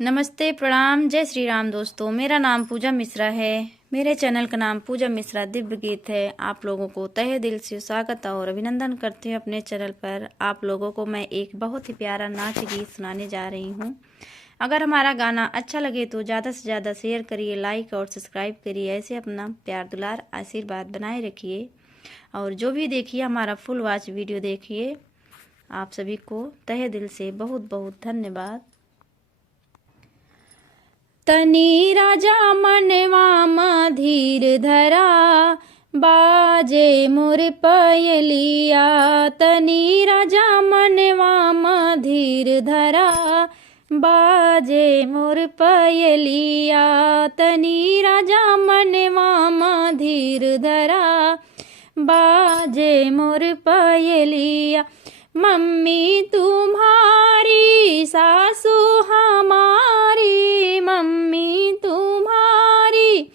नमस्ते, प्रणाम, जय श्री राम दोस्तों। मेरा नाम पूजा मिश्रा है। मेरे चैनल का नाम पूजा मिश्रा दिव्य गीत है। आप लोगों को तहे दिल से स्वागत और अभिनंदन करते हैं अपने चैनल पर। आप लोगों को मैं एक बहुत ही प्यारा नाच गीत सुनाने जा रही हूँ। अगर हमारा गाना अच्छा लगे तो ज़्यादा से ज़्यादा शेयर करिए, लाइक और सब्सक्राइब करिए। ऐसे अपना प्यार दुलार आशीर्वाद बनाए रखिए और जो भी देखिए हमारा फुल वॉच वीडियो देखिए। आप सभी को तहे दिल से बहुत बहुत धन्यवाद। तनी राजा मनवा धीर धरा, बाजे मोर पयलिया। तनी राजा मनवा धीर धरा, बाजे मोर पयलिया। तनी राजा मनवा धीर धरा, बाजे मोर पयलिया। मम्मी तुम्हारी सासू हमारी, मम्मी तुम्हारी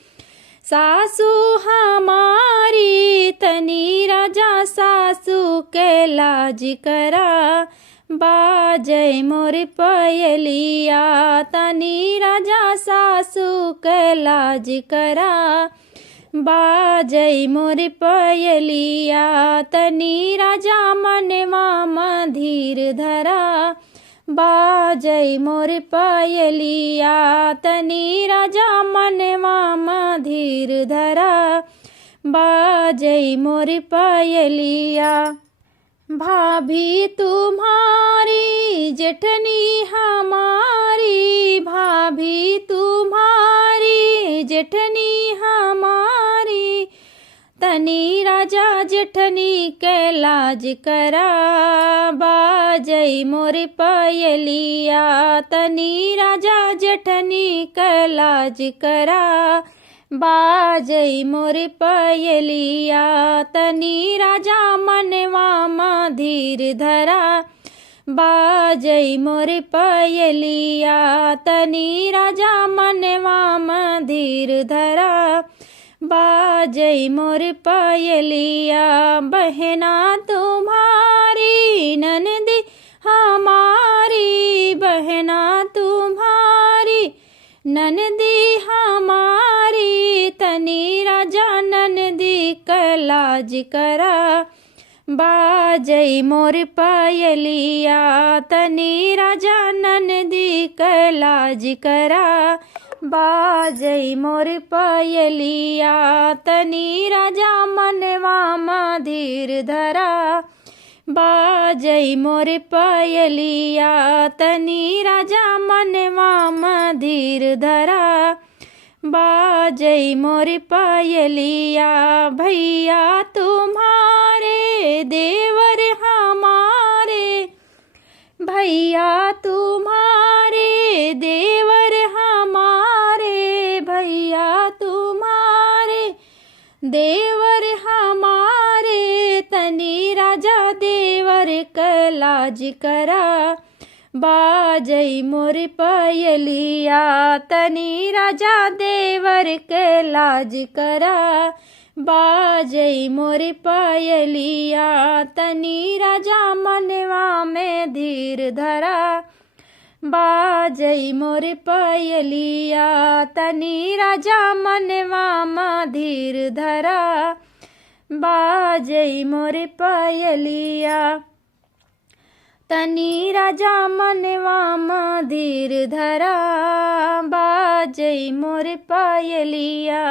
सासू हमारी। तनी राजा सासू के लाज करा, बाजे मोर पयलिया। तनी राजा सासू के लाज करा, बाजे मोर पयलिया। तनी राजा मनवा धीर धरा, बाजे मोर पयलिया। तनी राजा मनवा धीर धरा, बाजे मोर पयलिया। भाभी तुम्हारी जेठनी हमारी, भाभी तुम्हारी जेठनी हमारी। तनी राजा जेठनी के लाज करा, बाजे मोर पयलिया। तनी राजा जेठनी के लाज करा, बाजे मोर पयलिया। तनी राजा मनवा धीर धरा, बाजे मोर पयलिया। तनी राजा मनवा धीर धरा, बाजे मोर पयलिया। बहना तुम्हारी ननदी हमारी, बहना तुम्हारी ननदी हमारी। तनी राजा ननदी का लाज करा, बाजे मोर पयलिया। तनी राजा ननदी का लाज करा, बाजे मोर पयलिया। तनी राजा मनवा धीर धरा, बाजे मोर पयलिया। तनी राजा मनवा धीर धरा, बाजे मोर पयलिया। भैया तुम्हारे देवर हमारे, भैया तुम्हारे देवर हमारे, भैया तुम्हारे देवर हमारे। तनी राजा देवर का लाज करा, बाजे मोर पयलिया। तनी राजा देवर के लाज करा, बाजे मोर पयलिया। तनी राजा मनवा में धीर धरा, बाजे मोर पयलिया। तनी राजा मनवा धीर धरा, बाजे मोर पयलिया। तनी राजा मनवा धीर धरा, बाजे मोर पयलिया।